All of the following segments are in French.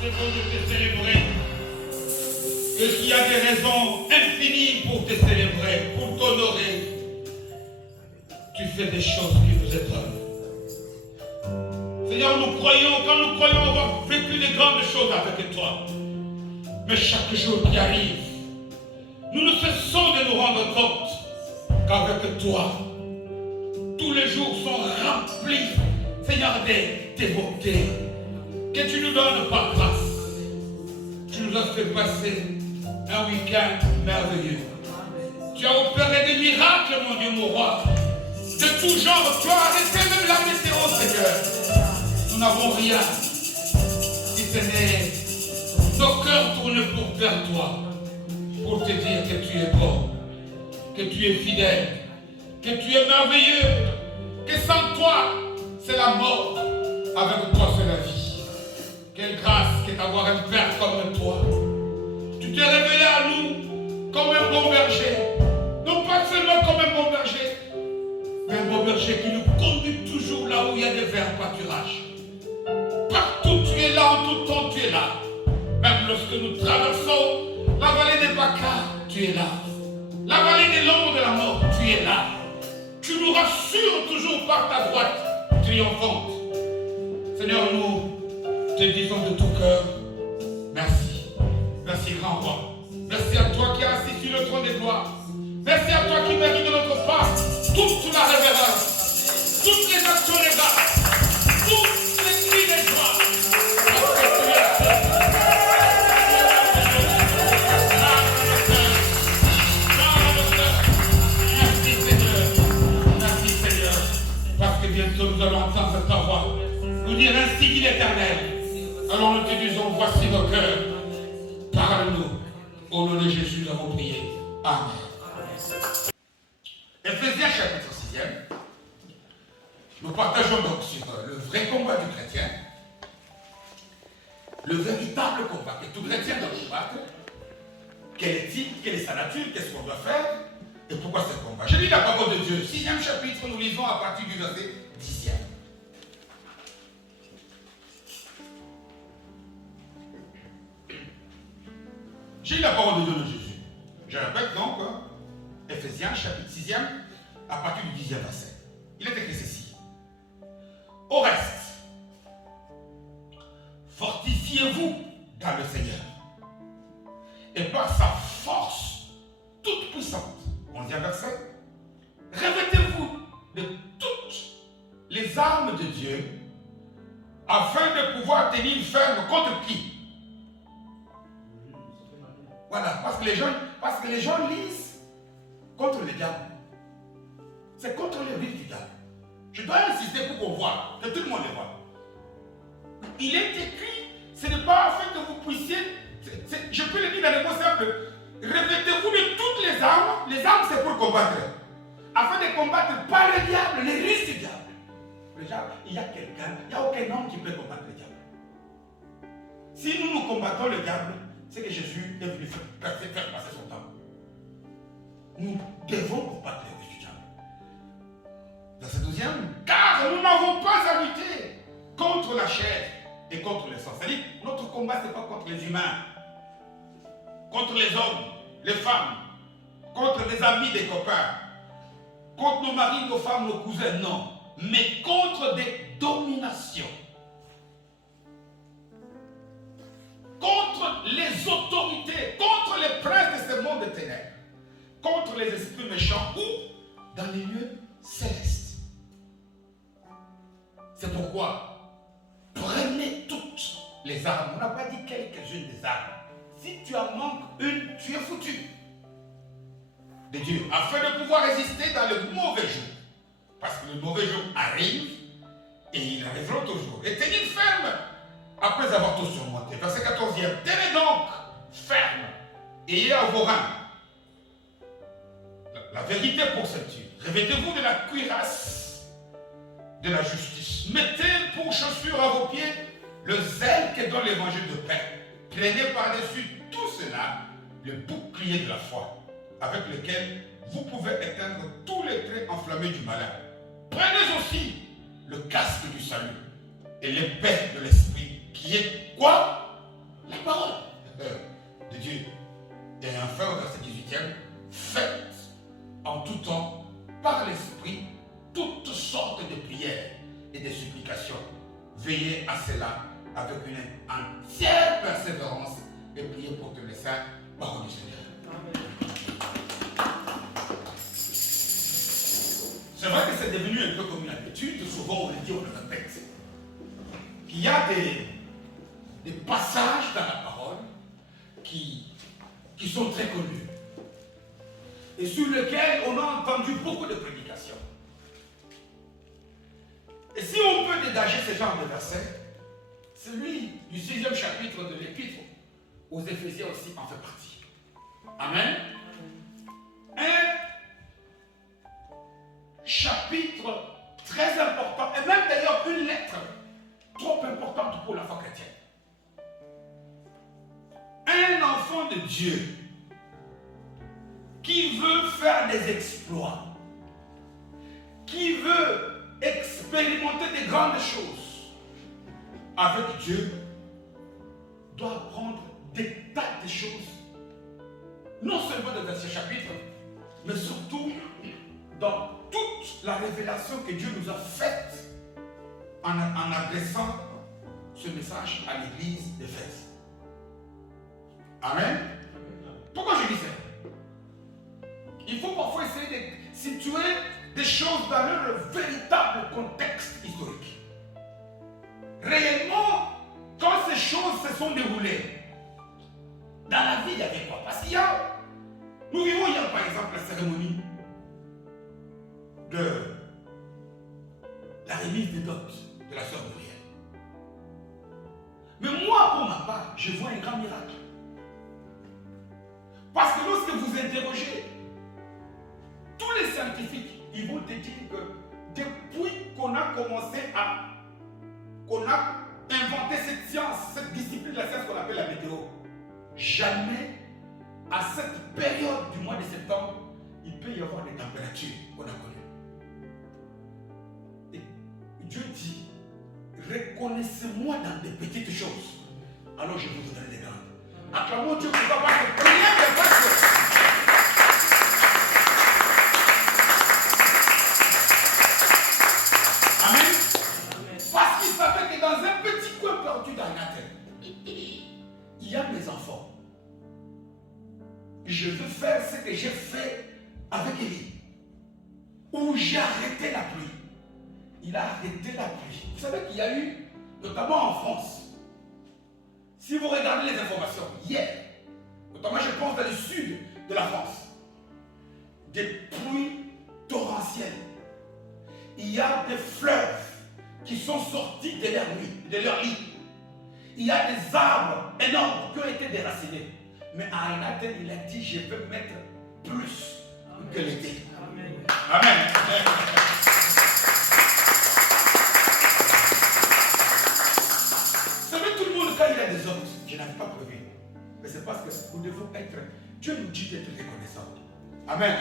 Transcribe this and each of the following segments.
c'est bon de te célébrer. Et qu'il y a des raisons infinies pour te célébrer, pour t'honorer. Tu fais des choses qui nous étonnent. Seigneur, quand nous croyons avoir vécu de grandes choses avec toi, mais chaque jour qui arrive, nous ne cessons de nous rendre compte qu'avec toi, tous les jours sont remplis, Seigneur, de tes bontés, que tu nous donnes par grâce. Tu nous as fait passer un week-end merveilleux. Tu as opéré des miracles, mon Dieu, mon roi, de tout genre. Tu as arrêté même la météo, Seigneur. Nous n'avons rien, si ce n'est nos cœurs tournés vers toi, pour te dire que tu es bon, que tu es fidèle, que tu es merveilleux, que sans toi, c'est la mort, avec toi, c'est la vie. Quelle grâce que d'avoir un Père comme toi. Tu t'es révélé à nous comme un bon berger, non pas seulement comme un bon berger, mais un bon berger qui nous conduit toujours là où il y a des verts pâturages. Partout tu es là, en tout temps tu es là. Même lorsque nous traversons la vallée des Baca, tu es là. La vallée de l'ombre de la mort, tu es là. Tu nous rassures toujours par ta droite triomphante. Seigneur, nous te disons de tout cœur, merci. Merci grand roi. Merci à toi qui es assis sur le trône des gloires. Merci à toi qui mérite de notre part toute la révérence, toutes les actions des grâces, tous les cris des joies. Bientôt nous allons entendre ta voix nous dire ainsi dit l'Éternel. Alors nous te disons, voici nos cœurs. Parle-nous. Au nom de Jésus, nous avons prié. Amen. Éphésiens chapitre 6. Nous partageons donc sur le vrai combat du chrétien. Le véritable combat que tout chrétien doit combattre. Quel est-il? Quelle est sa nature? Qu'est-ce qu'on doit faire? Et pourquoi ce combat? Je lis la parole de Dieu. 6e chapitre, nous lisons à partir du verset 10e. Je lis la parole de Dieu de Jésus. Je répète donc, Éphésiens chapitre 6e, à partir du 10e verset. Il est écrit ceci. Au reste, fortifiez-vous dans le Seigneur. Et par sa force toute puissante. 11e verset. Revêtez-vous de toutes les armes de Dieu afin de pouvoir tenir ferme contre qui? Voilà, parce que les gens lisent contre le diable. C'est contre les risques du diable. Je dois insister pour qu'on voit, que tout le monde le voit. Il est écrit, ce n'est pas afin que vous puissiez, je peux le dire dans les mots simples, revêtez-vous de toutes les armes. Les armes, c'est pour combattre. Afin de combattre pas le diable, les risques du diable. Le diable, il y a quelqu'un, il n'y a aucun homme qui peut combattre le diable. Si nous combattons le diable, c'est que Jésus est venu faire passer son temps. Nous devons combattre les risques du diable. Verset 12e, car nous n'avons pas à lutter contre la chair et contre le sang. C'est-à-dire, notre combat, ce n'est pas contre les humains, contre les hommes, les femmes, contre des amis, des copains, contre nos maris, nos femmes, nos cousins, non, mais contre des dominations, contre les autorités, contre les princes de ce monde de ténèbres, contre les esprits méchants ou dans les lieux célestes. C'est pourquoi prenez toutes les armes. On n'a pas dit quelques-unes des armes. Si tu en manques une, tu es foutu de Dieu, afin de pouvoir résister dans le mauvais jour. Parce que le mauvais jour arrive, et il arrivera toujours. Et tenez ferme, après avoir tout surmonté. Verset 14e, tenez donc ferme, ayez à vos reins la vérité pour ceinture. Revêtez-vous de la cuirasse de la justice. Mettez pour chaussure à vos pieds le zèle que donne l'évangile de paix. Prenez par-dessus tout cela le bouclier de la foi, avec lequel vous pouvez éteindre tous les traits enflammés du malin. Prenez aussi le casque du salut et l'épée de l'esprit, qui est quoi? parole de Dieu. Et enfin, au verset 18e, faites en tout temps, par l'Esprit, toutes sortes de prières et de supplications. Veillez à cela avec une entière persévérance et priez pour tous les saints. Parole du Seigneur. Amen. C'est vrai que c'est devenu un peu comme une habitude, souvent on le dit, on le répète, qu'il y a des passages dans la parole qui sont très connus et sur lesquels on a entendu beaucoup de prédications. Et si on peut dégager ce genre de versets, celui du 6e chapitre de l'Épître aux Éphésiens aussi en fait partie. Amen. Un chapitre très important, et même d'ailleurs une lettre trop importante pour la foi chrétienne. Un enfant de Dieu qui veut faire des exploits, qui veut expérimenter des grandes choses avec Dieu, doit apprendre des tas de choses, non seulement dans ce chapitre, mais surtout dans toute la révélation que Dieu nous a faite en adressant ce message à l'église d'Éphèse. Amen. Pourquoi je dis ça? Il faut parfois essayer de situer des choses dans leur véritable contexte historique. Réellement, quand ces choses se sont déroulées, dans la vie, il y avait quoi? Parce qu'il y a, nous vivons hier par exemple la cérémonie de la remise des dots de la sœur Muriel. Mais moi, pour ma part, je vois un grand miracle. Parce que lorsque vous interrogez tous les scientifiques, ils vont te dire que depuis qu'on a commencé qu'on a inventé cette science, cette discipline de la science qu'on appelle la météo, jamais à cette période du mois de septembre, il peut y avoir des températures qu'on a connues. Et Dieu dit, reconnaissez-moi dans des petites choses, alors je vous donnerai des grandes. Acclamons Dieu pour ça, parce que rien n'est facile. Amen. Parce qu'il savait que dans un petit coin perdu dans la terre, il y a mes enfants. Je veux faire ce que j'ai fait avec Élie, où j'ai arrêté la pluie. Il a arrêté la pluie. Vous savez qu'il y a eu, notamment en France, si vous regardez les informations, hier, notamment je pense dans le sud de la France, des pluies torrentielles. Il y a des fleuves qui sont sortis de leur lit. Il y a des arbres énormes qui ont été déracinés. Mais à Aïnatel, il a dit, je veux mettre plus que l'été. Amen. Amen. Vous savez, tout le monde, quand il y a des hommes, je n'avais pas prévu. Mais c'est parce que nous devons être, Dieu nous dit d'être reconnaissants. Amen.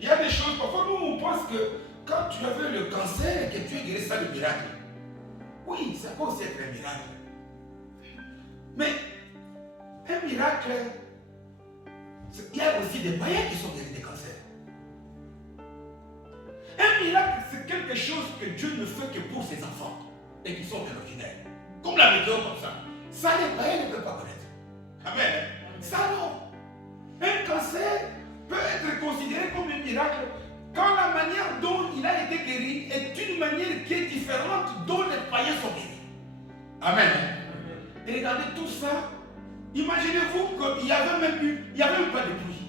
Il y a des choses, parfois nous on pense que quand tu avais le cancer et que tu es guéri, c'est le miracle. Oui, ça peut aussi être un miracle. Mais un miracle, il y a aussi des païens qui sont guéris des cancers. Un miracle, c'est quelque chose que Dieu ne fait que pour ses enfants et qui sont de l'ordinaire. Comme la météo comme ça. Ça, les païens ne peuvent pas connaître. Amen. Ça, non. Un cancer peut être considéré comme un miracle quand la manière dont il a été guéri est une manière qui est différente dont les païens sont guéris. Amen. Et regardez tout ça. Imaginez-vous qu'il y avait même pas de pluie.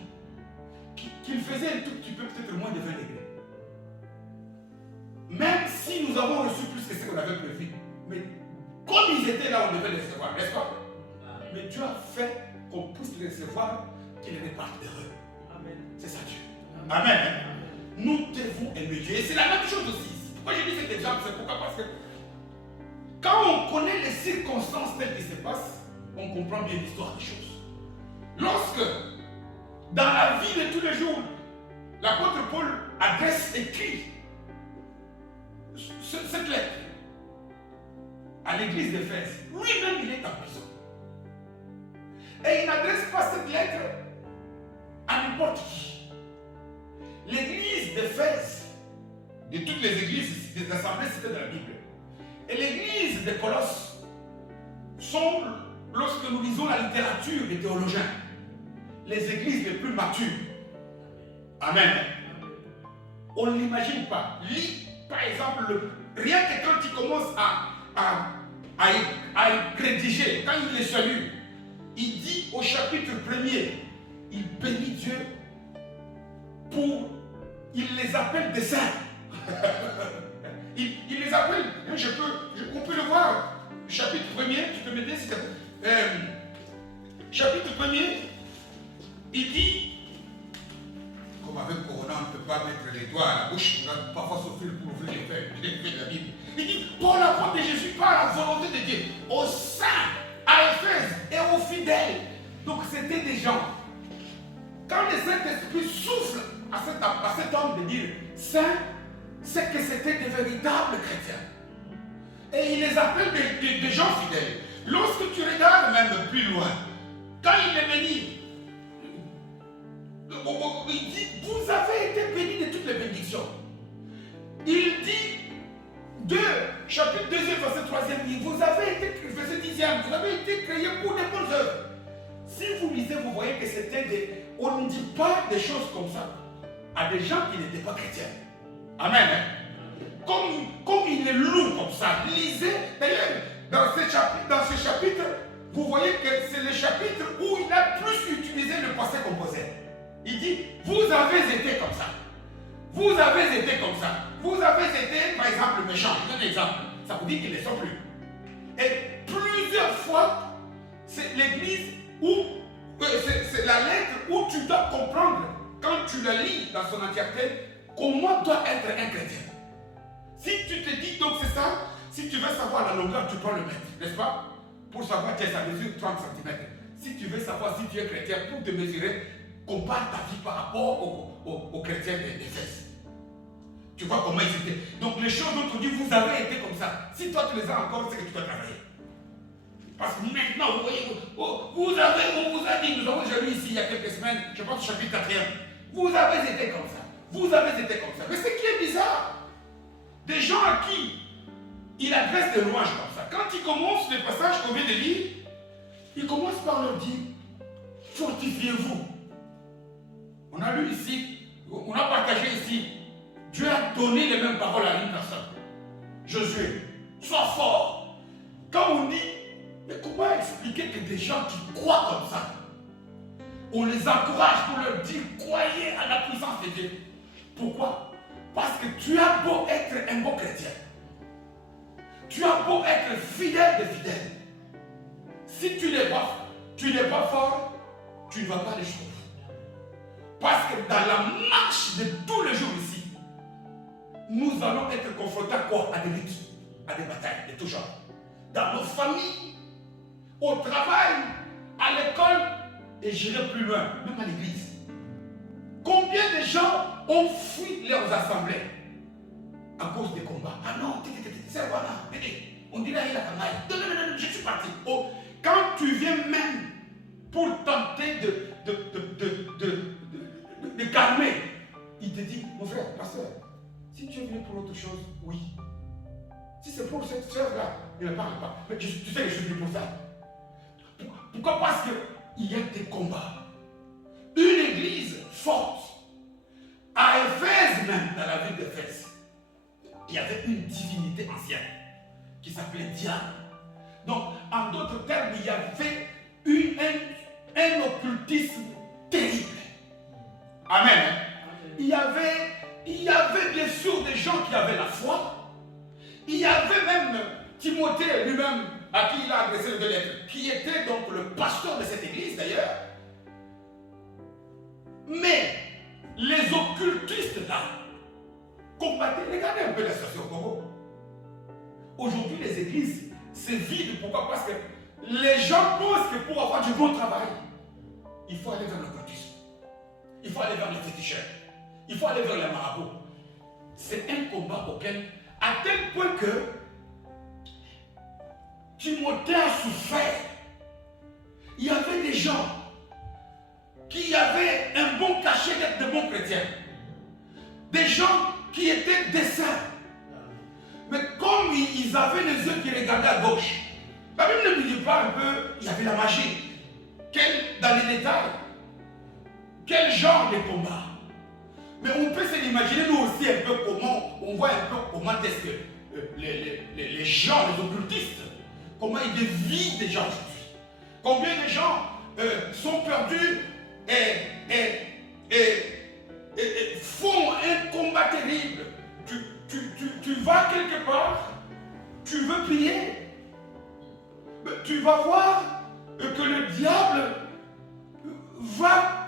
Qu'il faisait un tout petit peu, peut-être moins de 20 degrés. Même si nous avons reçu plus que ce qu'on avait prévu. Mais comme ils étaient là, on devait les recevoir, n'est-ce pas? Mais Dieu a fait qu'on puisse les recevoir, qu'ils repartent heureux. Amen. C'est ça Dieu. Amen. Amen. Nous devons aimer Dieu. Et c'est la même chose aussi. Pourquoi je dis cet exemple? C'est pourquoi? Parce que quand on connaît les circonstances telles qui se passent, on comprend bien l'histoire des choses. Lorsque, dans la vie de tous les jours, l'apôtre Paul écrit cette lettre à l'église d'Éphèse, lui-même il est en prison. Et il n'adresse pas cette lettre à n'importe qui. L'église d'Éphèse, de toutes les églises des assemblées citées dans la Bible, et l'église de Colosse sont, lorsque nous lisons la littérature des théologiens, les églises les plus matures. Amen. On ne l'imagine pas. Lis, par exemple, rien que quand il commence à rédiger, quand il les salue, il dit au chapitre 1er, il bénit Dieu il les appelle des saints. il les appelle, on peut le voir. Chapitre 1er, tu peux m'aider, chapitre 1er, il dit, comme avec Corona, on ne peut pas mettre les doigts à la bouche, on va parfois souffrir pour ouvrir les feuilles de la Bible. Il dit, pour l'apôtre de Jésus, par la volonté de Dieu, aux saints, à Éphèse et aux fidèles. Donc c'était des gens. Quand le Saint-Esprit souffle à cet homme de dire saint, c'est que c'était des véritables chrétiens. Et il les appelle des gens fidèles. Lorsque tu regardes même plus loin, quand il les bénit, il dit, vous avez été bénis de toutes les bénédictions. Il dit, chapitre 2, verset 3e, vous avez été, verset 10e, vous avez été créés pour des bonnes œuvres. Si vous lisez, vous voyez que c'était on ne dit pas des choses comme ça à des gens qui n'étaient pas chrétiens. Amen. Comme il est lourd comme ça, lisez. D'ailleurs, dans ce chapitre, vous voyez que c'est le chapitre où il a plus utilisé le passé composé. Il dit, vous avez été comme ça. Vous avez été comme ça. Vous avez été, par exemple, méchant. Je donne un exemple. Ça vous dit qu'ils ne sont plus. Et plusieurs fois, c'est l'église où, c'est la lettre où tu dois comprendre, quand tu la lis dans son entièreté, comment doit être un chrétien. Si tu te dis, donc c'est ça, si tu veux savoir la longueur, tu prends le mètre, n'est-ce pas? Pour savoir, tiens, ça mesure 30 cm. Si tu veux savoir si tu es chrétien, pour te mesurer, compare ta vie par rapport aux chrétiens d'Éphèse. Tu vois comment ils étaient. Donc les choses dont on dit, vous avez été comme ça. Si toi tu les as encore, c'est que tu dois travailler. Parce que maintenant, vous voyez, on vous a dit, nous avons déjà lu ici il y a quelques semaines, je pense au chapitre 4e, vous avez été comme ça. Vous avez été comme ça. Mais ce qui est bizarre, des gens à qui il adresse des louanges comme ça. Quand il commence les passages qu'on vient de lire, il commence par leur dire, fortifiez-vous. On a lu ici, on a partagé ici, Dieu a donné les mêmes paroles à une personne. Josué, sois fort. Quand on dit, mais comment expliquer que des gens qui croient comme ça, on les encourage pour leur dire, croyez à la puissance de Dieu. Pourquoi? Parce que tu as beau être un bon chrétien. Tu as beau être fidèle de fidèle. Si tu n'es pas fort, tu ne vas pas les choses. Parce que dans la marche de tous les jours ici, nous allons être confrontés à quoi? À des luttes, à des batailles de tout genre. Dans nos familles, au travail, à l'école, et j'irai plus loin, même à l'église. Combien de gens ont fui leurs assemblées à cause des combats? Ah non, c'est voilà, on dit là, il a camaille. Non, je suis parti. Oh, quand tu viens même pour tenter de calmer, il te dit, mon frère, pasteur, si tu es venu pour autre chose, oui. Si c'est pour cette soeur-là, il ne parle pas. Mais tu sais que je suis venu pour ça. Pourquoi? Parce qu'il y a des combats. Une église forte, à Éphèse même, dans la ville d'Éphèse, il y avait une divinité ancienne qui s'appelait Diane. Donc, en d'autres termes, il y avait un occultisme terrible. Amen. Il y avait bien sûr des gens qui avaient la foi. Il y avait même Timothée lui-même, à qui il a adressé les deux lettres, qui était donc le pasteur de cette église d'ailleurs. Mais les occultistes là combattaient. Regardez un peu la situation au Congo. Aujourd'hui, les églises, c'est vide. Pourquoi? Parce que les gens pensent que pour avoir du bon travail, il faut aller vers l'occultisme. Il faut aller vers les féticheurs. Il faut aller vers les marabouts. C'est un combat auquel, à tel point que Timothée a souffert. Il y avait des gens qui avaient un bon cachet d'être de bons chrétiens. Des gens qui étaient des saints. Mais comme ils avaient les yeux qui regardaient à gauche, la Bible ne nous dit pas un peu, il y avait la magie. Dans les détails, quel genre de combat? Mais on peut se l'imaginer nous aussi un peu comment, on voit un peu comment est-ce que les gens, les occultistes, comment ils dévient des gens aujourd'hui. Combien de gens sont perdus et font un combat terrible. Tu vas quelque part, tu veux prier, tu vas voir que le diable va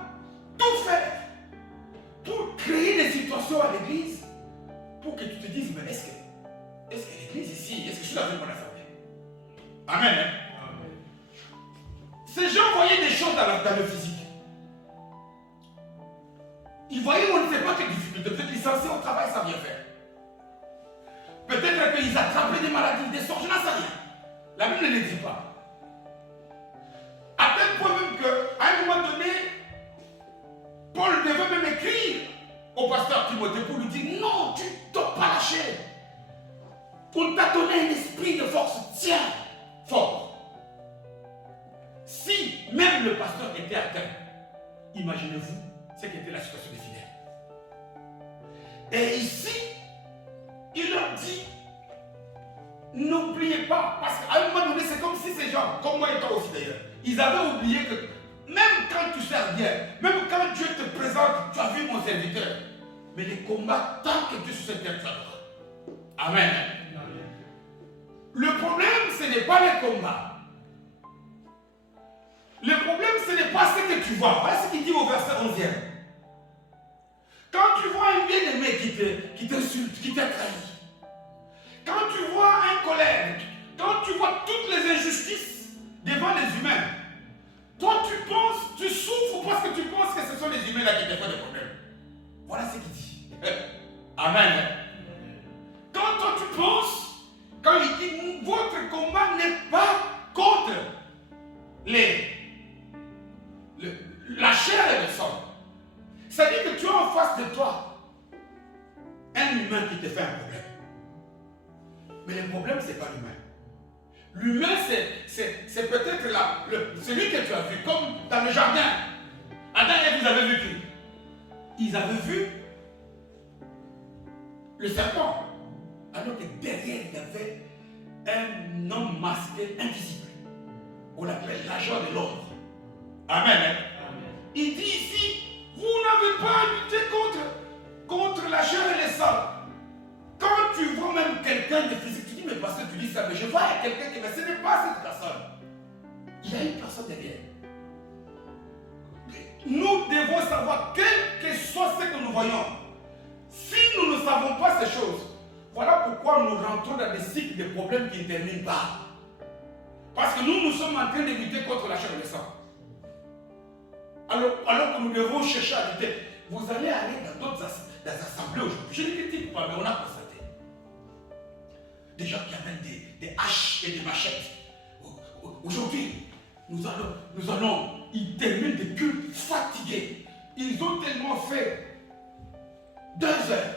tout faire pour créer des situations à l'église pour que tu te dises, mais est-ce que l'église ici, est-ce que je suis avec mon assemblée? Amen. Amen. Ces gens voyaient des choses dans le physique. Ils voyaient, on ne sait pas quelle difficulté. Peut-être licenciés au travail, ça vient faire. Peut-être qu'ils attrapaient des maladies, des sorts, je n'en sais rien. La Bible ne le dit pas. À tel point même qu'à un moment donné, Paul devait même écrire au pasteur Timothée pour lui dire, non, tu ne dois pas lâcher. On t'a donné un esprit de force, tiens, fort. Si même le pasteur était atteint, imaginez-vous ce qu'était la situation des fidèles. Et ici, il leur dit, n'oubliez pas, parce qu'à un moment donné, c'est comme si ces gens, comme moi et toi aussi d'ailleurs, ils avaient oublié que même quand tu sers bien, même quand Dieu te présente, tu as vu mon serviteur, mais les combats, tant que Dieu sur cette terre, tu as. Amen. Le problème, ce n'est pas les combats. Le problème, ce n'est pas ce que tu vois. Voilà ce qu'il dit au verset 11e. Quand tu vois un bien-aimé qui t'insulte, qui t'a trahi, quand tu vois un collègue, quand tu vois toutes les injustices devant les humains, toi tu penses, tu souffres parce que tu penses que ce sont les humains là qui te font des problèmes. Voilà ce qu'il dit. Amen. Quand toi tu penses, quand il dit votre combat n'est pas contre la chair et le sang. C'est-à-dire que tu as en face de toi un humain qui te fait un problème. Mais le problème, ce n'est pas l'humain. L'humain, c'est peut-être celui que tu as vu, comme dans le jardin. Adam et Ève, vous avez vu qui? Ils avaient vu le serpent. Alors que derrière, il y avait un homme masqué invisible. On l'appelle l'agent de l'ombre. Amen. Amen. Il dit ici, vous n'avez pas à lutter contre la chair et le sang. Quand tu vois même quelqu'un de physique, tu dis, mais parce que tu dis ça, mais je vois quelqu'un qui, mais ce n'est pas cette personne. Il y a une personne derrière. Nous devons savoir, quel que soit ce que nous voyons, si nous ne savons pas ces choses, voilà pourquoi nous rentrons dans des cycles de problèmes qui ne terminent pas. Parce que nous sommes en train de lutter contre la chair et le sang. Alors que nous devons chercher à lutter. Vous allez aller dans d'autres assemblées aujourd'hui. Je ne critique pas, mais on a constaté. Des gens qui amènent des haches et des machettes. Aujourd'hui, ils terminent des cultes fatigués. Ils ont tellement fait 2 heures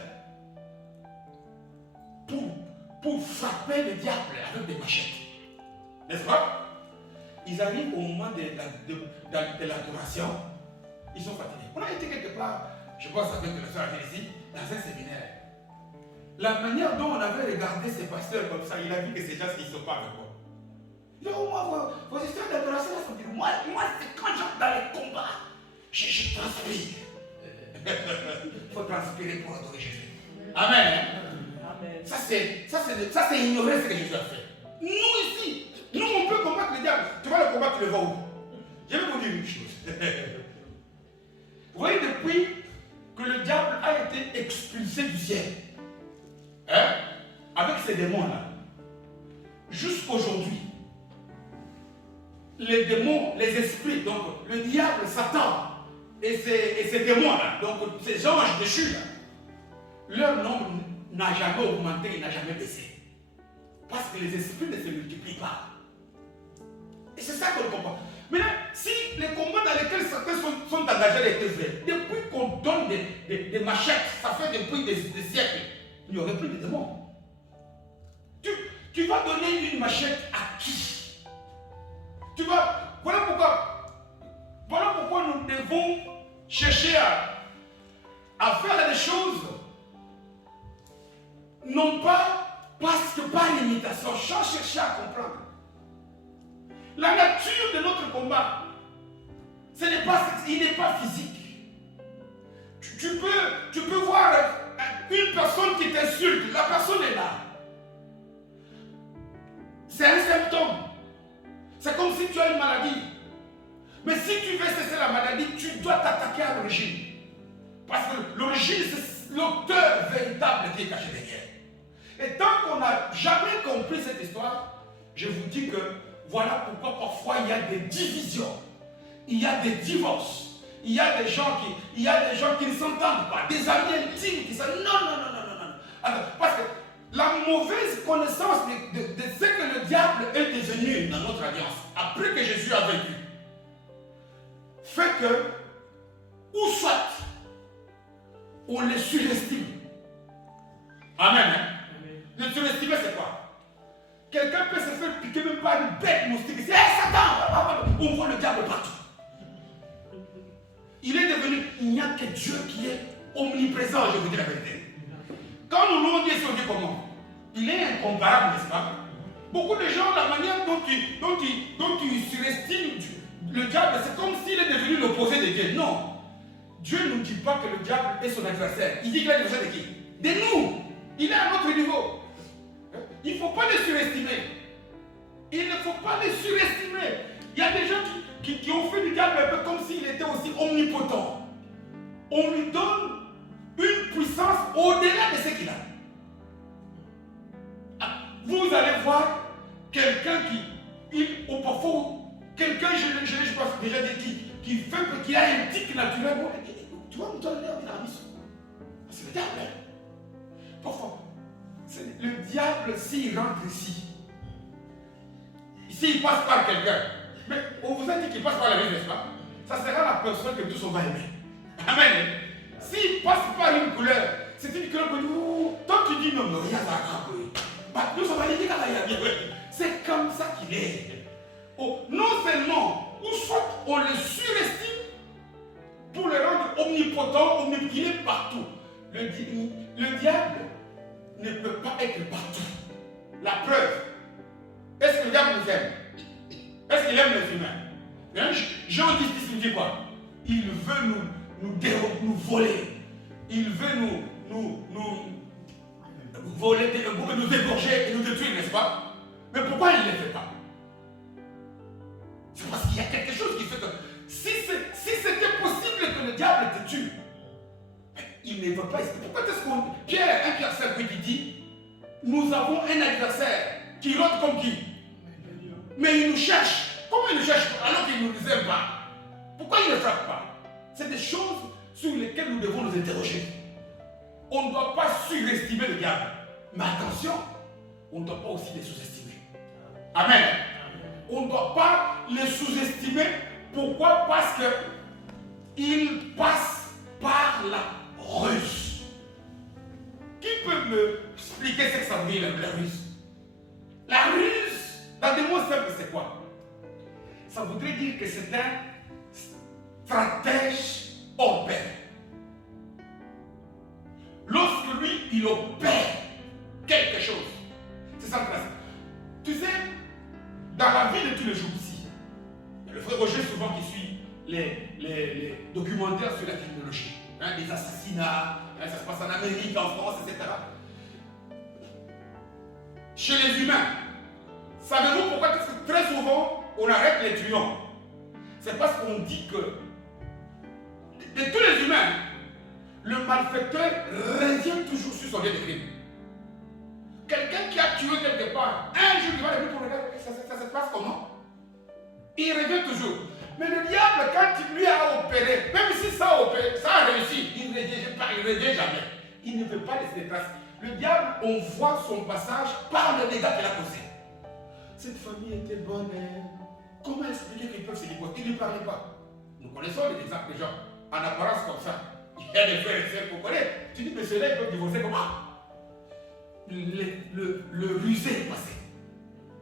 pour frapper le diable avec des machettes. N'est-ce pas? Ils arrivent au moment de l'adoration, ils sont fatigués. On a été quelque part, je pense avec le soeur ici, dans un séminaire. La manière dont on avait regardé ces pasteurs comme ça, il a vu que ces gens ne sont pas avec moi. Il dit, oh, moi, vos histoires d'adoration, sont dit, moi c'est quand j'entre dans les combats, je transpire. Il faut transpirer pour adorer Jésus. Amen. Amen. Ça c'est ignorer ce que Jésus a fait. Nous ici, nous on peut combattre le diable. Tu vas le combattre, tu le vois où? Je vais vous dire une chose. Vous voyez, depuis que le diable a été expulsé du ciel, avec ces démons-là, jusqu'aujourd'hui, les démons, les esprits, donc le diable, Satan, et ces démons-là, donc ces anges déchus, là, leur nombre n'a jamais augmenté, il n'a jamais baissé. Parce que les esprits ne se multiplient pas. Et c'est ça qu'on comprend. Maintenant, si les dans lesquels certains sont engagés avec les frères, depuis qu'on donne des machettes, ça fait depuis des siècles, il n'y aurait plus de démons. Tu vas donner une machette à qui? Voilà pourquoi nous devons chercher à faire des choses, non pas parce que par l'imitation, chercher à comprendre. La nature de notre combat, il n'est pas physique. Tu peux voir une personne qui t'insulte, la personne est là. C'est un symptôme. C'est comme si tu as une maladie. Mais si tu veux cesser la maladie, tu dois t'attaquer à l'origine. Parce que l'origine, c'est l'auteur véritable qui est caché derrière. Et tant qu'on n'a jamais compris cette histoire, je vous dis que voilà pourquoi parfois il y a des divisions, il y a des divorces, il y a des gens qui ne s'entendent pas, des amis intimes qui disent non. Alors, parce que la mauvaise connaissance de ce que le diable est devenu dans notre alliance, après que Jésus a vaincu, fait que, ou soit, on les surestime. Amen. Hein? Le surestimer, c'est quoi? Quelqu'un peut se faire piquer même par une bête moustique. Il dit, hey, Satan! On voit le diable partout. Il est devenu, il n'y a que Dieu qui est omniprésent, je vous dis la vérité. Quand nous louons Dieu, on dit comment? Il est incomparable, n'est-ce pas? Beaucoup de gens, la manière dont tu surestimes le diable, c'est comme s'il est devenu l'opposé de Dieu. Non. Dieu ne dit pas que le diable est son adversaire. Il dit qu'il est l'adversaire de qui? De nous. Il est à notre niveau. Il ne faut pas les surestimer. Il ne faut pas les surestimer. Il y a des gens qui ont fait du diable un peu comme s'il était aussi omnipotent. On lui donne une puissance au-delà de ce qu'il a. Vous allez voir quelqu'un ou parfois, quelqu'un, je pense déjà dit, qui a un tic naturel. Tu vois, nous donner la mission. C'est le diable. Parfois, le diable, s'il rentre ici, s'il passe par quelqu'un, mais on vous a dit qu'il passe par la vie, n'est-ce pas? Ça sera la personne que tous on va aimer. Amen. S'il passe par une couleur, c'est une couleur que nous, toi tu dis non, rien à grave. Nous sommes allés dire c'est comme ça qu'il est. Non seulement, ou soit on le surestime pour le rendre omnipotent, omnipotent partout. Le diable ne peut pas être partout. La preuve, est-ce que le diable nous aime? Est-ce qu'il aime les humains? Jean 10 nous dit quoi? Il veut nous voler. Il veut nous voler, nous égorger et nous détruire, n'est-ce pas? Mais pourquoi il ne le fait pas? C'est parce qu'il y a quelque chose qui fait que si c'était possible que le diable te tue, il ne veut pas. Pourquoi est-ce qu'on... Pierre 1 Pierre 5 il dit, nous avons un adversaire qui rôde comme qui? Mais il nous cherche. Comment il nous cherche alors qu'il ne nous aime pas? Pourquoi il ne frappe pas? C'est des choses sur lesquelles nous devons nous interroger. On ne doit pas surestimer le diable. Mais attention, on ne doit pas aussi les sous-estimer. Amen. On ne doit pas les sous-estimer. Pourquoi? Parce qu'ils passent par la ruse. Qui peut me expliquer ce que ça veut dire, la ruse? La ruse, dans des mots simples, c'est quoi? Ça voudrait dire que c'est un stratège hors pair. Lorsque lui, il opère quelque chose, c'est ça le principe. Tu sais, dans la vie de tous les jours ici, le frère Roger souvent qui suit les documentaires sur la criminologie, les assassinats, ça se passe en Amérique, en France, etc. Chez les humains, savez-vous pourquoi très souvent on arrête les truands? C'est parce qu'on dit que de tous les humains, le malfaiteur revient toujours sur son lieu de crime. Quelqu'un qui a tué quelque part, un jour il va revenir pour regarder, ça se passe comment? Il revient toujours. Mais le diable, quand il lui a opéré, même si ça a opéré, ça a réussi, il ne revient jamais. Il ne veut pas laisser des traces. Le diable, on voit son passage par le dégât qu'il a causé. Cette famille était bonne. Comment expliquer qu'ils peuvent se libérer? Il ne lui parlait pas. Nous connaissons les exemples des gens en apparence comme ça. Il y a des frères et sœurs qu'on connaît. Tu dis, mais ceux-là, ils peuvent divorcer comment? Le rusé est passé.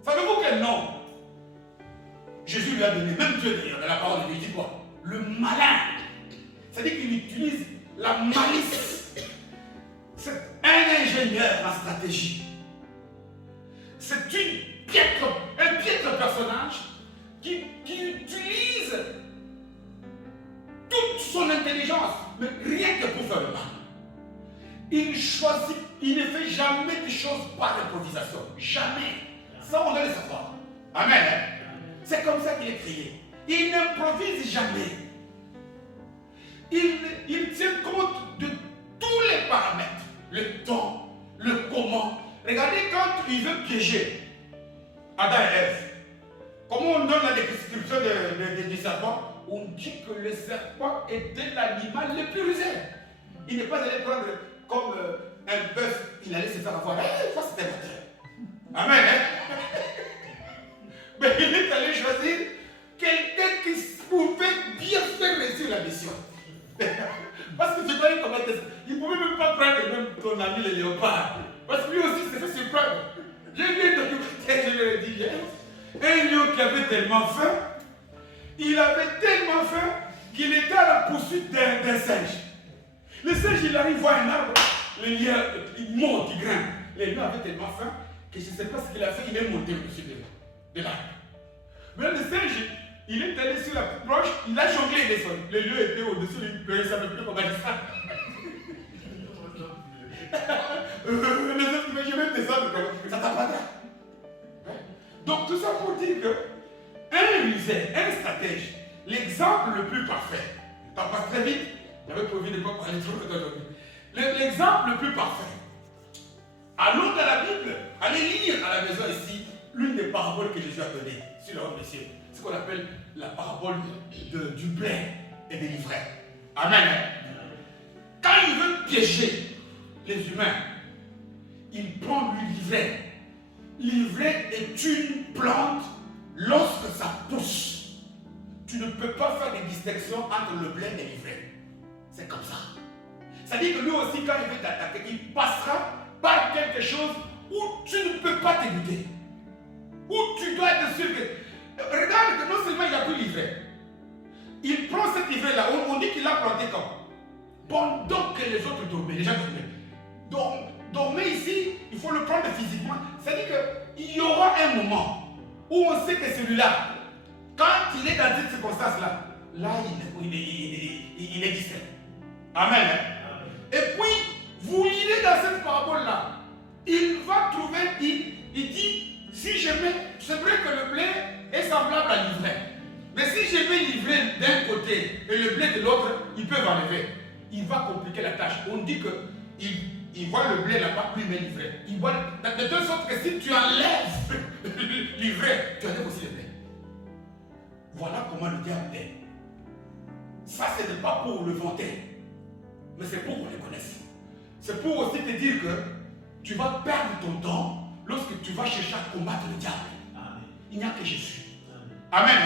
Savez-vous quel nom Jésus lui a donné, même Dieu d'ailleurs, dans la parole de Dieu, il dit quoi? Le malin. C'est-à-dire qu'il utilise la malice. C'est un ingénieur en stratégie. C'est un piètre personnage qui utilise toute son intelligence, mais rien que pour faire le mal. Il choisit, il ne fait jamais des choses par improvisation. Jamais. Ça, on doit le savoir. Amen. C'est comme ça qu'il est créé. Il n'improvise jamais. Il tient compte de tous les paramètres. Le temps, le comment. Regardez quand il veut piéger Adam et Ève. Comment on donne la description du serpent? On dit que le serpent était l'animal le plus rusé. Il n'est pas allé prendre comme un bœuf, il allait se faire avoir. Ça c'était menteur. Amen. Mais il est allé choisir quelqu'un qui pouvait bien faire réussir la mission. Parce que tu vois comment il ne pouvait même pas prendre même ton ami le léopard. Parce que lui aussi s'est fait surprendre. J'ai lu un documentaire, je lui ai dit, un lion qui avait tellement faim, il avait tellement faim qu'il était à la poursuite d'un singe. Le singe, il arrive voir un arbre, le lion, il monte, il grimpe. Le lion avait tellement faim que je ne sais pas ce qu'il a fait, il est monté au-dessus de l'arbre. Mais le singe, il est allé sur la plus proche, il a jonglé et descendu. Le lion était au-dessus, il ne savait plus comment dire ça. Les autres, mais je vais descendre, ça t'apprendra. Donc tout ça pour dire que un rusé, un stratège, l'exemple le plus parfait, ça passe très vite, j'avais prévu de ne pas parler trop aujourd'hui. L'exemple le plus parfait, allons dans la Bible, allez lire à la maison ici l'une des paraboles que Jésus a données sur le royaume des cieux, ce qu'on appelle la parabole du blé et des livrets. Amen. Quand il veut piéger les humains, il prend lui l'ivraie. L'ivraie est une plante, lorsque ça pousse, tu ne peux pas faire des distinctions entre le blé et l'ivraie. C'est comme ça. C'est-à-dire que lui aussi, quand il veut t'attaquer, il passera par quelque chose où tu ne peux pas t'éviter. Où tu dois être sûr que... Regarde que non seulement il a pris l'ivraie, il prend cette livret-là, on dit qu'il l'a planté quand? Pendant que les autres dormaient, les gens dormaient. Donc, dormir ici, il faut le prendre physiquement. C'est-à-dire qu'il y aura un moment où on sait que celui-là, quand il est dans cette circonstance-là, là, il est distrait. Amen. Et puis, vous lisez dans cette parabole-là, il va trouver, il dit, si je mets, c'est vrai que le blé est semblable à l'ivraie. Mais si je mets l'ivraie d'un côté et le blé de l'autre, ils peuvent enlever. Il va compliquer la tâche. On dit que il voit le blé là-bas, puis il met l'ivraie. Il voit de telle sorte que si tu enlèves l'ivraie, tu enlèves aussi le blé. Voilà comment le diable est. Ça, ce n'est pas pour le vanter, mais c'est pour qu'on le connaisse. C'est pour aussi te dire que tu vas perdre ton temps lorsque tu vas chercher à combattre le diable. Amen. Il n'y a que Jésus. Amen. Amen.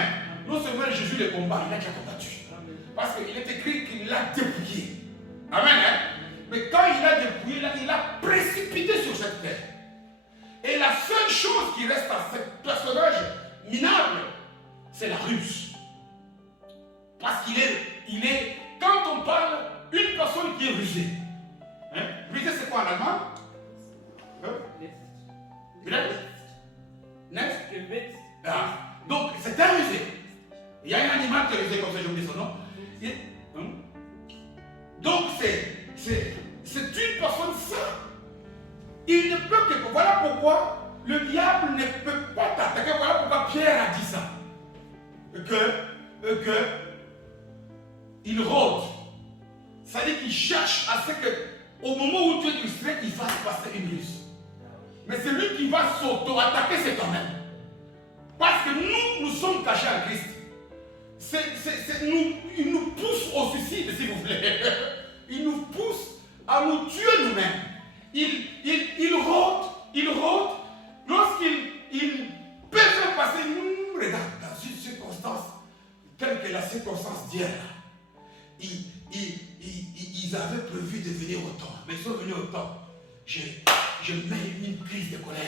Non seulement Jésus le combat, il a déjà combattu. Amen. Parce qu'il est écrit qu'il l'a dépouillé. Amen. Hein? Mais quand il a dépouillé, là, il a précipité sur cette terre. Et la seule chose qui reste à ce personnage minable, c'est la ruse. Parce qu'il est, quand on parle, une personne qui est rusée. Hein? Rusée, c'est quoi en allemand? Nest? Ah. Donc, c'est un rusé. Il y a un animal qui est rusé comme ça, je vous dis son nom. Donc, c'est une personne sainte. Il ne peut que... Voilà pourquoi le diable ne peut pas t'attaquer. Voilà pourquoi Pierre a dit ça. Il rôde. C'est-à-dire qu'il cherche à ce que, au moment où tu es distrait, il fasse passer une ruse. Mais celui qui va s'auto-attaquer, c'est toi-même. Parce que nous sommes cachés à Christ. Il nous pousse au suicide, s'il vous plaît. Il nous pousse à nous tuer nous-mêmes. Il rôde. Lorsqu'il peut faire passer, regarde, dans une circonstance, tel rappelle que la circonstance d'hier, ils avaient prévu de venir au temps. Mais ils sont venus au temps. Je mets une crise de colère.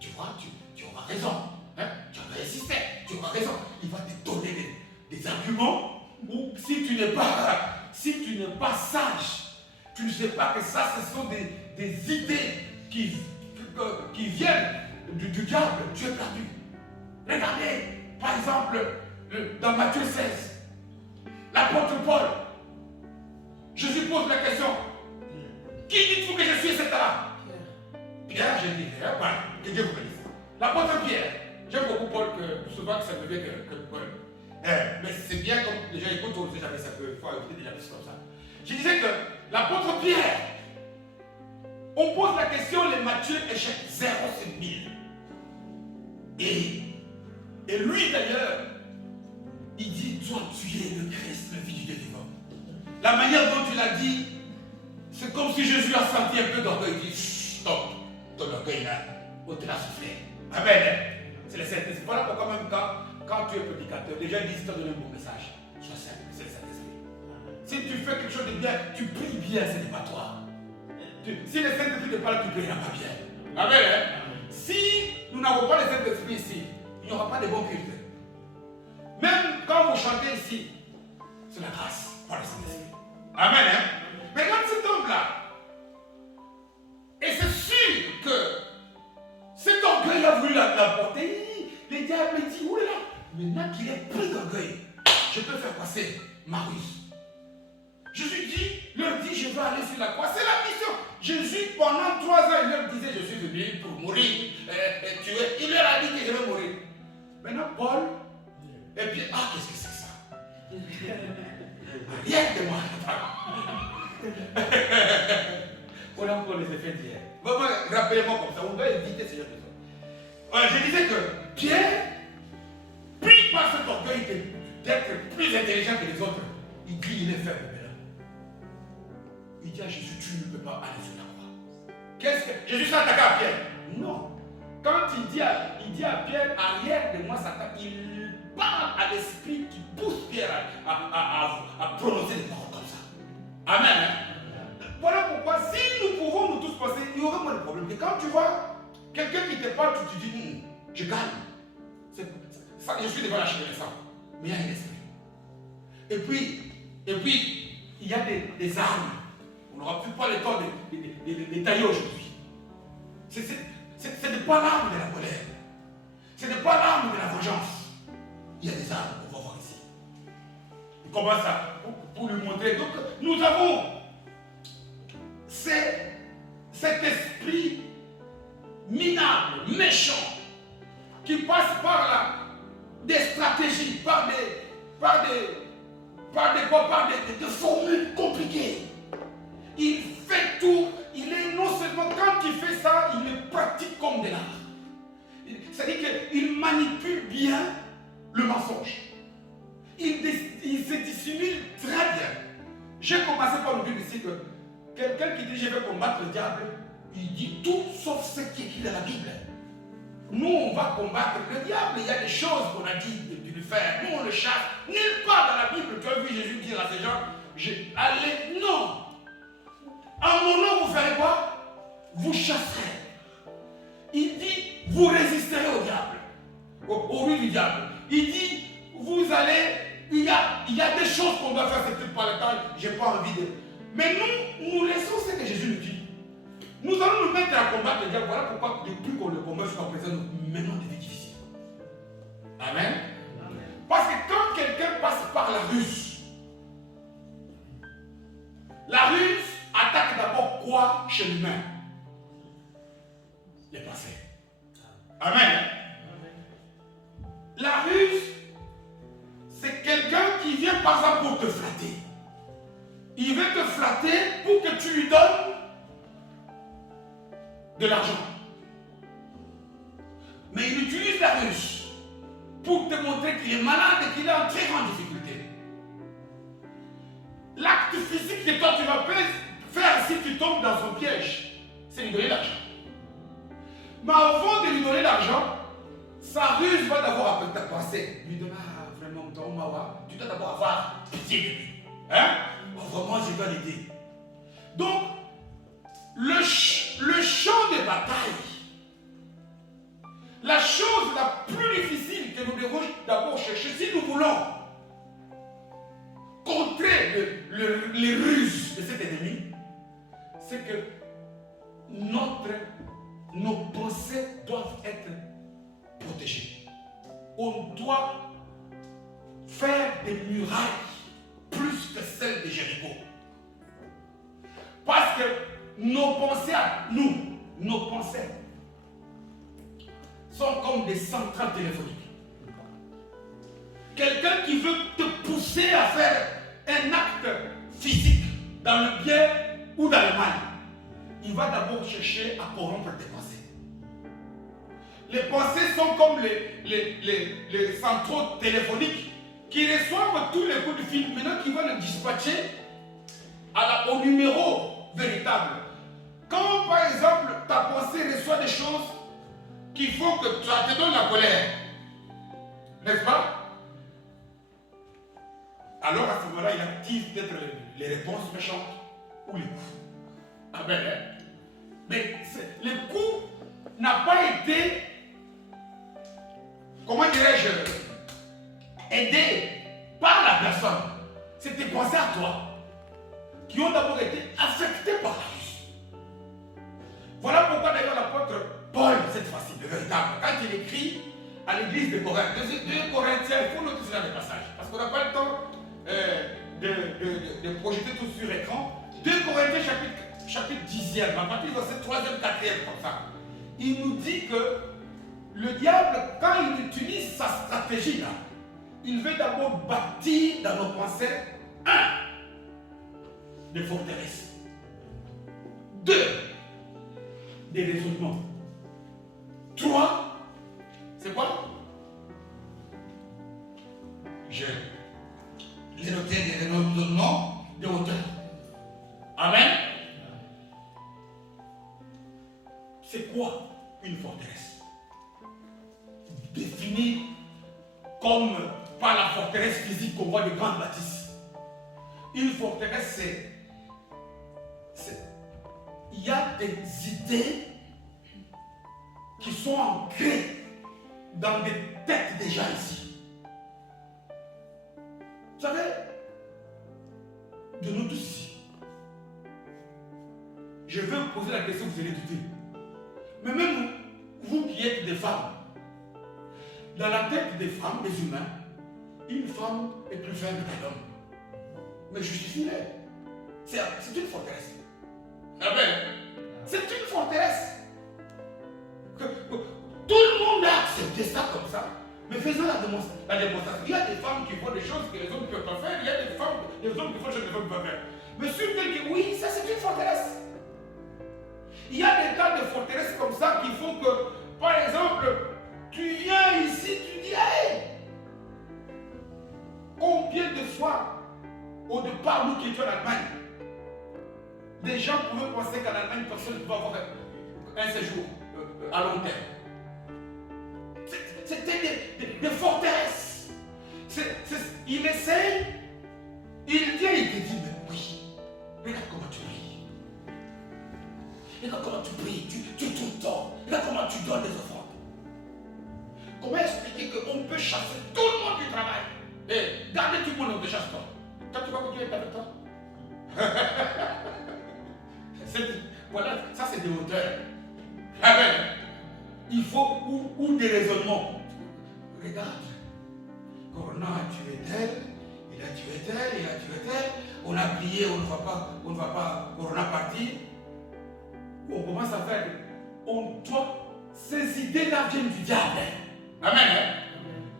Tu vois, tu auras raison. Hein? Tu vas insister. Tu auras raison. Il va te donner des arguments. Ou si tu n'es pas sage, tu ne sais pas que ça, ce sont des idées qui viennent du diable. Tu es perdu. Regardez, par exemple, dans Matthieu 16, l'apôtre Paul, Jésus pose la question, qui dites-vous que je suis, etc. Pierre, je dis, que Dieu vous bénisse. L'apôtre Pierre, j'aime beaucoup Paul, souvent que ça me vient que Paul. Mais c'est bien comme les gens écoutent, on ne sait jamais, ça peut faut écouter des lapsus comme ça. Je disais que l'apôtre Pierre, on pose la question, les Matthieu échec 0, c'est 1000. Et lui d'ailleurs, il dit, toi tu es le Christ, le Fils du Dieu vivant. La manière dont tu l'as dit, c'est comme si Jésus a senti un peu d'orgueil. Il dit, stop, ton orgueil là, on te l'a soufflé. Amen. Hein? C'est le Saint-Esprit. Voilà pourquoi même quand tu es prédicateur, les gens disent, tu as donné un bon message. Sois simple, c'est le Saint-Esprit. Si tu fais quelque chose de bien, tu pries bien, ce n'est pas toi. Si le Saint-Esprit ne parle, tu ne prieras pas bien. Amen. Hein? Si nous n'avons pas le Saint-Esprit ici, il n'y aura pas de bon culte. Même quand vous chantez ici, c'est la grâce, par le Saint-Esprit. Amen. Hein? Mais regarde cet homme-là. Et c'est sûr que cet orgueil a voulu l'emporter. Les diables disent, où est là? Maintenant qu'il est pris d'orgueil, je peux faire passer ma ruse. Jésus leur dit, je vais aller sur la croix. C'est la mission. Jésus, pendant 3 ans, il leur disait, je suis venu pour mourir. Il leur a dit que je vais mourir. Maintenant, Paul, et puis, qu'est-ce que c'est ça? Rien de moi. On a encore les effets d'hier. Rappelez-moi comme ça, on doit éviter ce genre de choses. Je disais que Pierre, pris par cet orgueil d'être plus intelligent que les autres, il dit, il est faible maintenant. Il dit à Jésus, tu ne peux pas aller sur la croix. Qu'est-ce que Jésus s'est attaqué à Pierre? Non. Quand il dit à Pierre, arrière de moi, Satan, il parle à l'esprit qui pousse Pierre à prononcer des paroles comme ça. Amen. Hein? Voilà pourquoi, si nous pouvons nous tous passer, il y aura moins de problème. Et quand tu vois quelqu'un qui te parle, tu te dis, je gagne. Je suis devant la chair de sang. Mais il y a un esprit. Et puis, il y a des armes. On n'aura plus pas le temps de tailler aujourd'hui. Ce n'est pas l'arme de la colère. Ce n'est pas l'arme de la vengeance. Il y a des armes qu'on va voir ici. Il commence pour lui montrer. Donc, nous avons cet esprit minable, méchant, qui passe par des stratégies, par des formules compliquées. Il fait tout. Il est non seulement, quand il fait ça, il le pratique comme de l'art. C'est-à-dire qu'il manipule bien le mensonge. Il se dissimule très bien. J'ai commencé par nous dire ici que quelqu'un qui dit je vais combattre le diable, il dit tout sauf ce qui est écrit dans la Bible. Nous, on va combattre le diable. Il y a des choses qu'on a dit de lui faire. Nous, on le chasse. Nulle part dans la Bible, tu as vu Jésus dire à ces gens, allez, non. En mon nom, vous ferez quoi? Vous chasserez. Il dit, vous résisterez au diable, au roi du diable. Il dit, vous allez, il y a des choses qu'on doit faire, c'est peut-être pas le temps, j'ai pas envie de... Mais nous laissons ce que Jésus nous dit. Nous allons nous mettre à combattre le diable. Voilà pourquoi depuis qu'on le combat jusqu'à présent, nous menons des vies difficiles. Amen. Amen. Parce que quand quelqu'un passe par la ruse attaque d'abord quoi chez l'humain? Les pensées. Amen. Amen. La ruse, c'est quelqu'un qui vient par exemple pour te flatter. Il veut te flatter pour que tu lui donnes de l'argent. Mais il utilise la ruse pour te montrer qu'il est malade et qu'il est en très grande difficulté. L'acte physique que toi tu vas faire si tu tombes dans son piège, c'est lui donner l'argent. Mais avant de lui donner l'argent, sa ruse va d'abord te passer. Lui donner, vraiment, tu dois d'abord avoir pitié de lui. Hein? Vraiment, je dois l'aider. Donc, le champ de bataille, la chose la plus difficile que nous devons d'abord chercher, si nous voulons contrer les ruses de cet ennemi, c'est que nos pensées doivent être protégées. On doit faire des murailles plus que celles de Jéricho. Parce que nos pensées à nous, nos pensées sont comme des centrales téléphoniques. Quelqu'un qui veut te pousser à faire un acte physique dans le bien ou dans le mal, il va d'abord chercher à corrompre tes pensées. Les pensées sont comme les centraux téléphoniques qui reçoivent tous les coups de fil, maintenant qui vont le dispatcher au numéro véritable. Quand par exemple ta pensée reçoit des choses qui font que ça te donne la colère, n'est-ce pas? Alors à ce moment-là, il active peut-être les réponses méchantes ou les coups. Ah ben, mais le coup n'a pas été, comment dirais-je, aidé par la personne. C'est tes pensées à toi qui ont d'abord été affectées par la ruse. Voilà pourquoi d'ailleurs l'apôtre Paul, cette fois-ci, le véritable, quand il écrit à l'église de Corinthe, 2 Corinthiens, il faut noter cela des passages, parce qu'on n'a pas le temps de projeter tout sur l'écran. 2 Corinthiens chapitre 10e, à partir de cette 3e, 4e, comme ça. Il nous dit que le diable, quand il utilise sa stratégie là, il veut d'abord bâtir dans nos pensées, 1, des forteresses, 2, des raisonnements, 3, c'est quoi? J'ai noté des raisonnements de hauteur. Amen. C'est quoi une forteresse? Définie comme pas la forteresse physique qu'on voit des grandes bâtisses. Une forteresse, il y a des idées qui sont ancrées dans des têtes des gens ici. Vous savez, de nous tous ici, je vais vous poser la question, vous allez douter. Mais même vous qui êtes des femmes, dans la tête des femmes, des humains, une femme est plus faible qu'un homme. Mais justifiez-le. C'est une forteresse. Amen. C'est une forteresse. Tout le monde a accepté ça comme ça. Mais faisons la démonstration. Il y a des femmes qui font des choses que les hommes ne peuvent pas faire. Il y a des hommes qui font des choses que les hommes ne peuvent pas faire. Mais sur tel que oui, ça c'est une forteresse. Il y a des tas de forteresses comme ça qui font que, par exemple, tu viens ici, tu dis, hey, combien de fois, au départ, nous qui étions en Allemagne, des gens pouvaient penser qu'en Allemagne, personne ne pouvait avoir un séjour à long terme. C'était des forteresses. Il essaye, il vient, il te dit, mais oui, regarde comment tu pries. Regarde comment tu pries, tu tout le temps. Regarde comment tu donnes des offrandes. Comment expliquer qu'on peut chasser tout le monde du travail et garder tout le monde, on te chasse toi? Toi, tu vas continuer avec toi? Voilà, ça c'est des hauteurs. Amen. Il faut ou des raisonnements. Regarde, Corona a tué tel, il a tué tel, il a tué tel. On a prié, on ne va pas Corona partir. On commence à faire. Ces idées-là viennent du diable. Amen. Hein?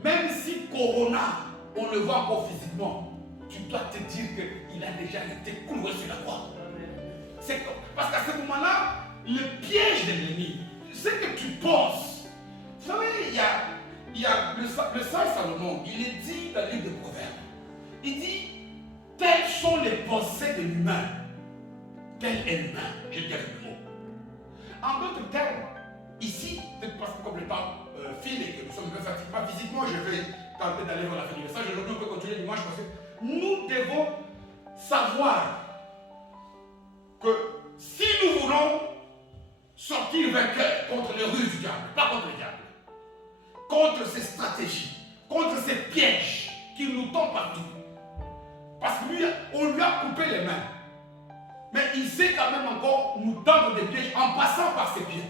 Même si Corona, on le voit encore physiquement, tu dois te dire qu'il a déjà été cloué sur la croix. Parce qu'à ce moment-là, le piège de l'ennemi, c'est que tu penses. Vous savez, il y a le sage Salomon, il est dit dans le livre de Proverbes. Il dit, telles sont les pensées de l'humain. Tel est l'humain. Je dis avec le mot. En d'autres termes, ici, peut-être parce que comme le temps file et que nous sommes pas physiquement, je vais tenté d'aller vers la fin du message. Aujourd'hui, on peut continuer dimanche parce que nous devons savoir que si nous voulons sortir vainqueurs contre les ruses du diable, pas contre le diable, contre ses stratégies, contre ses pièges qui nous tombent partout, parce que lui, on lui a coupé les mains, mais il sait quand même encore nous tendre des pièges en passant par ses pieds.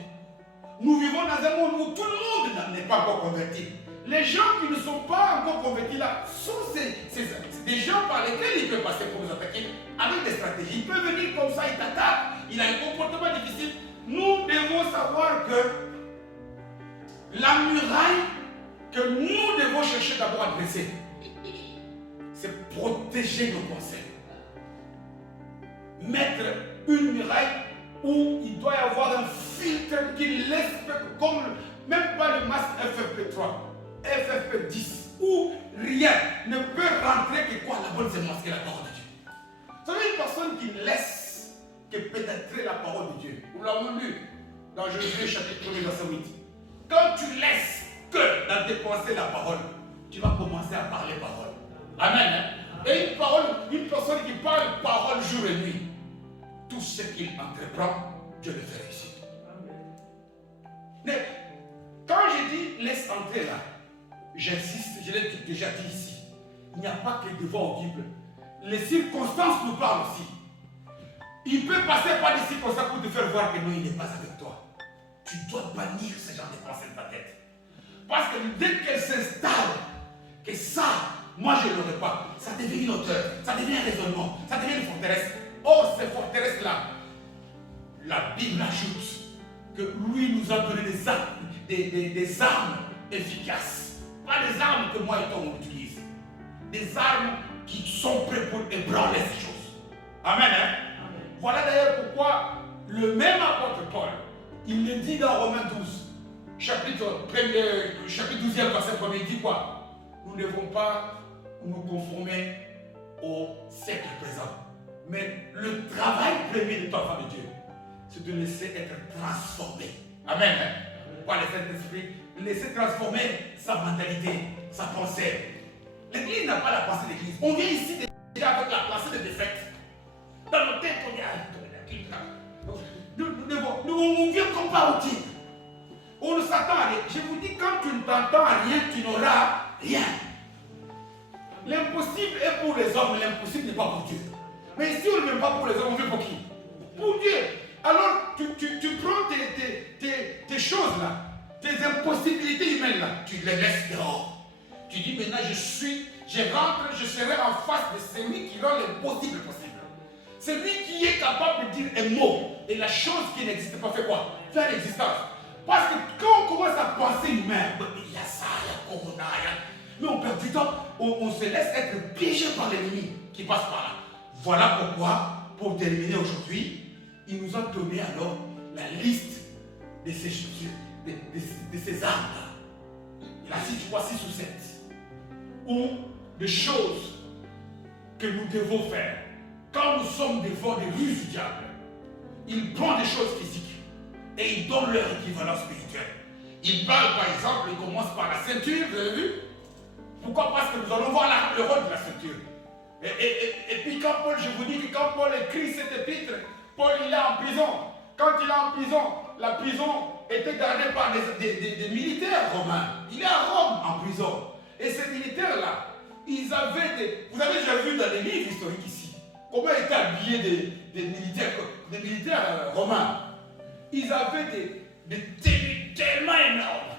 Nous vivons dans un monde où tout le monde n'est pas encore converti. Les gens qui ne sont pas encore convertis là sont des gens par lesquels il peut passer pour nous attaquer avec des stratégies. Il peut venir comme ça, il t'attaque, il a un comportement difficile. Nous devons savoir que la muraille que nous devons chercher d'abord à dresser, c'est protéger nos pensées. Mettre une muraille où il doit y avoir un filtre qui laisse, comme même pas le masque FFP3, FFP10, où rien ne peut rentrer que quoi? La bonne sémence qui est la parole de Dieu. Vous savez, une personne qui ne laisse que pénétrer la parole de Dieu. Nous l'avons lu dans Josué chapitre 1 verset 8. Quand tu laisses que dans tes pensées la parole, tu vas commencer à parler parole. Amen. Hein? Et une personne qui parle parole jour et nuit, tout ce qu'il entreprend, Dieu le fait réussir. Mais quand je dis laisse entrer là, j'insiste, je l'ai déjà dit ici, il n'y a pas que des voix audibles. Les circonstances nous parlent aussi. Il peut passer par des circonstances pour te faire voir que non, il n'est pas avec toi. Tu dois bannir ce genre de pensée de ta tête. Parce que dès qu'elle s'installe, que ça, moi je ne l'aurais pas, ça devient une hauteur, ça devient un raisonnement, ça devient une forteresse. Or, ces forteresses-là, la Bible ajoute que lui nous a donné des armes efficaces. Pas des armes que moi et toi on utilise. Des armes qui sont prêtes pour ébranler ces choses. Amen. Hein? Amen. Voilà d'ailleurs pourquoi le même apôtre Paul, il le dit dans Romains 12, chapitre 12e, verset 1, il dit quoi? Nous ne devons pas nous conformer au siècle présent. Mais le travail premier de ton enfant de Dieu, c'est de laisser être transformé. Amen. Hein? Par le Saint-Esprit, laisser transformer sa mentalité, sa pensée. L'église n'a pas la pensée d'église. On vient ici déjà avec la pensée de défaite. Dans nos têtes, on est on vient comme pas au tir. On ne s'attend à rien. Je vous dis, quand tu ne t'entends à rien, tu n'auras rien. L'impossible est pour les hommes, l'impossible n'est pas pour Dieu. Mais si on ne veut pas pour les hommes, on veut pour qui? Pour Dieu. Alors, tu prends tes choses là, tes impossibilités humaines là, tu les laisses dehors. Tu dis maintenant je rentre, je serai en face de celui qui rend l'impossible possible. Celui qui est capable de dire un mot et la chose qui n'existe pas fait quoi? Fait l'existence. Parce que quand on commence à penser humain, il y a ça, il y a Corona, mais on perd du temps, on se laisse être piégé par l'ennemi qui passe par là. Voilà pourquoi, pour terminer aujourd'hui, il nous a donné alors la liste de ces choses, de ces armes-là. Il a cité 6 ou 7. Ou des choses que nous devons faire. Quand nous sommes devant des ruses du diable, il prend des choses physiques et il donne leur équivalent spirituel. Il parle par exemple, il commence par la ceinture, vous avez vu? Pourquoi? Parce que nous allons voir le rôle de la ceinture. Et puis quand Paul, je vous dis que quand Paul écrit cet épître, Paul il est en prison. Quand il est en prison, la prison était gardée par des militaires romains. Il est à Rome en prison. Et ces militaires-là, ils avaient vous avez déjà vu dans les livres historiques ici, comment étaient habillés des militaires romains. Ils avaient des tenues tellement énormes,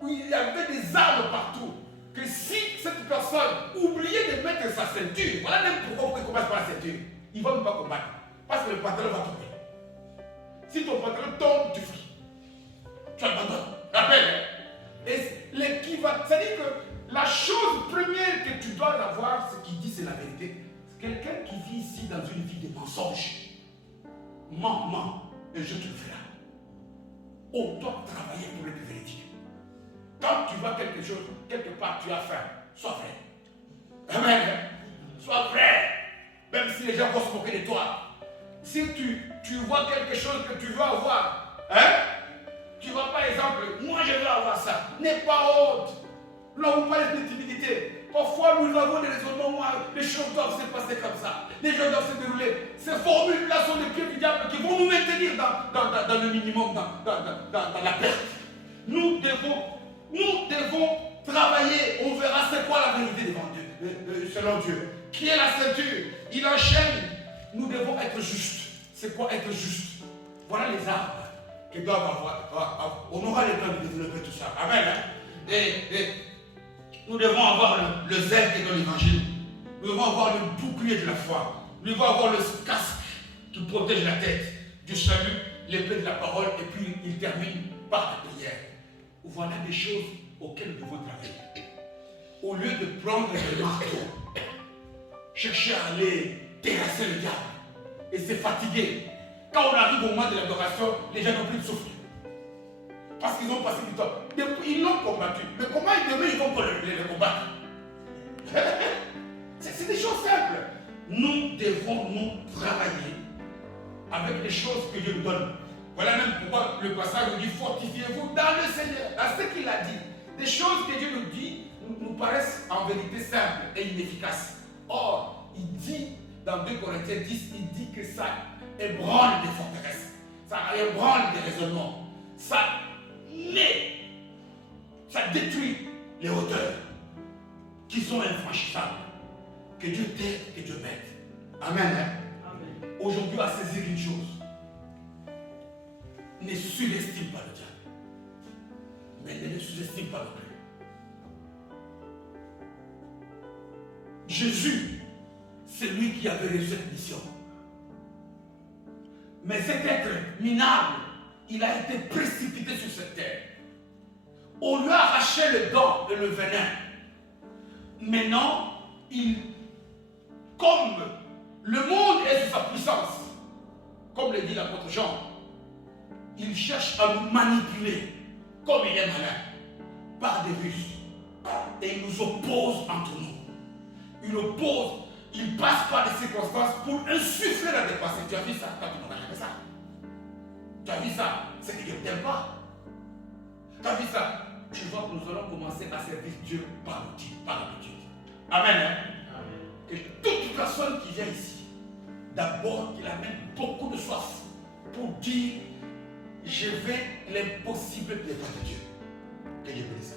où il y avait des armes partout, que si cette personne oubliait de mettre sa ceinture, voilà même pourquoi il commence par la ceinture, il ne va même pas combattre, parce que le pantalon va tomber. Si ton pantalon tombe, tu fuis. Tu abandonnes. Rappelle. Et l'équivalent, c'est-à-dire que la chose première que tu dois avoir, ce qu'il dit, c'est la vérité. C'est quelqu'un qui vit ici dans une vie de mensonges. Mens, et je te le ferai. On doit travailler pour être véridique. Quand tu vois quelque chose, quelque part, tu as faim, sois vrai. Amen. Sois vrai. Même si les gens vont se moquer de toi. Si tu vois quelque chose que tu veux avoir, hein? Tu vois par exemple, moi je veux avoir ça. N'aie pas honte. Nous n'avons pas de timidité. Parfois, nous avons des raisonnements où les choses doivent se passer comme ça. Les choses doivent se dérouler. Ces formules-là sont les pieds du diable qui vont nous maintenir dans le minimum, dans la perte. Nous devons travailler. On verra c'est quoi la vérité devant Dieu, selon Dieu. Qui est la ceinture? Il enchaîne. Nous devons être justes. C'est quoi être juste? Voilà les arbres qu'ils doivent avoir. On aura le temps de développer tout ça. Amen. Hein? Et nous devons avoir le zèle qui est dans l'évangile. Nous devons avoir le bouclier de la foi. Nous devons avoir le casque qui protège la tête du salut, l'épée de la parole, et puis il termine par la prière. Voilà des choses auxquelles nous devons travailler. Au lieu de prendre le marteau, chercher à aller terrasser le diable et se fatiguer. Quand on arrive au moment de l'adoration, les gens n'ont plus de souffle. Parce qu'ils ont passé du temps. Ils l'ont combattu. Mais comment demain ils vont le combattre? C'est des choses simples. Nous devons nous travailler avec les choses que Dieu nous donne. Voilà même pourquoi le passage nous dit fortifiez-vous dans le Seigneur. À ce qu'il a dit, des choses que Dieu nous dit nous paraissent en vérité simples et inefficaces. Or, il dit dans 2 Corinthiens 10, il dit que ça ébranle des forteresses, ça ébranle des raisonnements, ça détruit les hauteurs qui sont infranchissables. Que Dieu t'aide, que Dieu m'aide. Amen. Hein? Amen. Aujourd'hui, à saisir une chose. Ne surestime pas le diable. Mais ne le sous-estime pas non plus. Jésus, c'est lui qui avait reçu cette mission. Mais cet être minable, il a été précipité sur cette terre. On lui a arraché le dent et le venin. Maintenant, comme le monde est sous sa puissance, comme le dit l'apôtre Jean, il cherche à nous manipuler comme il est malin, par des ruses. Et il nous oppose entre nous. Il oppose, il passe par des circonstances pour insuffler la dépassée. Tu as vu ça? Toi, tu n'auras jamais ça. Tu as vu ça? C'est que Dieu ne t'aime pas. Tu as vu ça? Tu vois que nous allons commencer à servir Dieu par l'habitude. Amen. Hein? Amen. Que toute personne qui vient ici, d'abord qu'il amène beaucoup de soif pour dire je vais l'impossible de Dieu. Que Dieu bénisse.